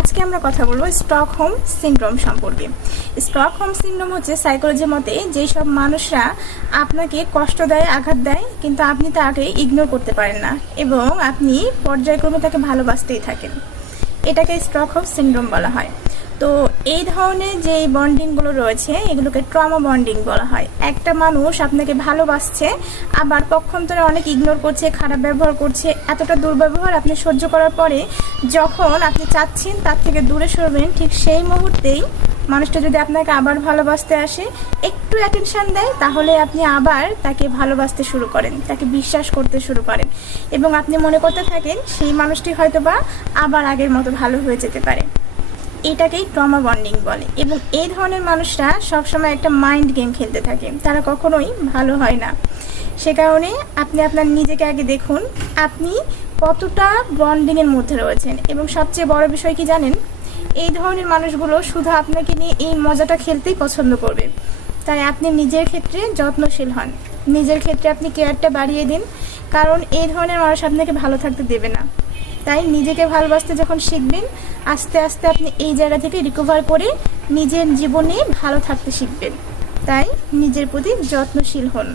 আজকে আমরা কথা বলবো স্টকহোম সিনড্রোম সম্পর্কে। স্টকহোম সিনড্রোম হচ্ছে সাইকোলজির মতে যেই সব মানুষরা আপনাকে কষ্ট দেয়, আঘাত দেয়, কিন্তু আপনি তাকে ইগনোর করতে পারেন না এবং আপনি পর্যায়ক্রমে তাকে ভালোবাসতেই থাকেন। এটাকে স্টকহোম সিনড্রোম বলা হয়। তো এই ধরনের যে বন্ডিংগুলো রয়েছে এগুলোকে ট্রমা বন্ডিং বলা হয়। একটা মানুষ আপনাকে ভালোবাসছে আবার পক্ষান্তরে অনেক ইগনোর করছে, খারাপ ব্যবহার করছে, এতটা দুর্ব্যবহার আপনি সহ্য করার পরে যখন আপনি চাচ্ছেন তার থেকে দূরে সরবেন, ঠিক সেই মুহূর্তেই মানুষটা যদি আপনাকে আবার ভালোবাসতে আসে, একটু অ্যাটেনশন দেয়, তাহলে আপনি আবার তাকে ভালোবাসতে শুরু করেন, তাকে বিশ্বাস করতে শুরু করেন এবং আপনি মনে করতে থাকেন সেই মানুষটি হয়তোবা আবার আগের মতো ভালো হয়ে যেতে পারে। এটাকেই ট্রমা বন্ডিং বলে। এবং এই ধরনের মানুষরা সবসময় একটা মাইন্ড গেম খেলতে থাকে, তারা কখনোই ভালো হয় না। সে কারণে আপনি আপনার নিজেকে আগে দেখুন আপনি কতটা বন্ডিংয়ের মধ্যে রয়েছেন। এবং সবচেয়ে বড় বিষয় কি জানেন, এই ধরনের মানুষগুলো শুধু আপনাকে নিয়ে এই মজাটা খেলতেই পছন্দ করবে। তাই আপনি নিজের ক্ষেত্রে যত্নশীল হন, নিজের ক্ষেত্রে আপনি কেয়ারটা বাড়িয়ে দিন, কারণ এই ধরনের মানুষ আপনাকে ভালো থাকতে দেবে না। তাই নিজেকে ভালোবাসতে যখন শিখবেন, আস্তে আস্তে আপনি এই জায়গা থেকে রিকভার করে নিজের জীবনে ভালো থাকতে শিখবেন। তাই নিজের প্রতি যত্নশীল হন।